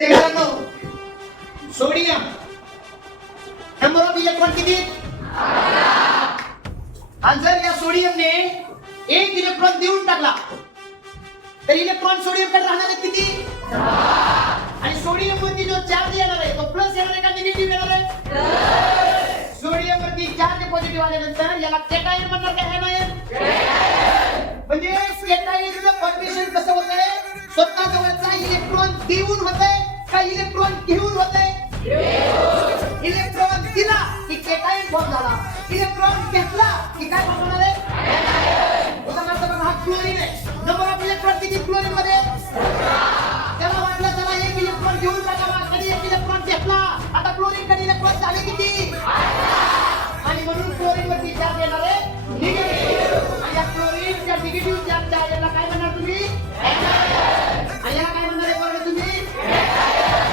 मित्रांनो, sodium number of electron किती? आणि जर या सोडियमने एक इलेक्ट्रॉन देऊन टाकला तर इलेक्ट्रॉन सोडियम कडे राहणार आहे किती? आणि सोडियम वरती जो चार्ज येणार आहे तो प्लस येणार आहे का निगेटिव्ह येणार आहे? सोडियम वरती चार्ज पॉझिटिव्ह आल्यानंतर याला कॅटायन म्हणणार का ऍनायन? म्हणजे कॅटायनचं फॉर्मेशन कसं होतंय? स्वतः जवळचा इलेक्ट्रॉन देऊन होतंय का इलेक्ट्रॉन घेऊन होतंय? इलेक्ट्रॉन दिला की कॅटायन फॉर्म झाला, इलेक्ट्रॉन घेतला की काय फॉर्म होणार आहे? उदाहरणार्थ बघा, हा क्लोरीन आहे. नंबर ऑफ इलेक्ट्रॉन किती क्लोरीन मध्ये?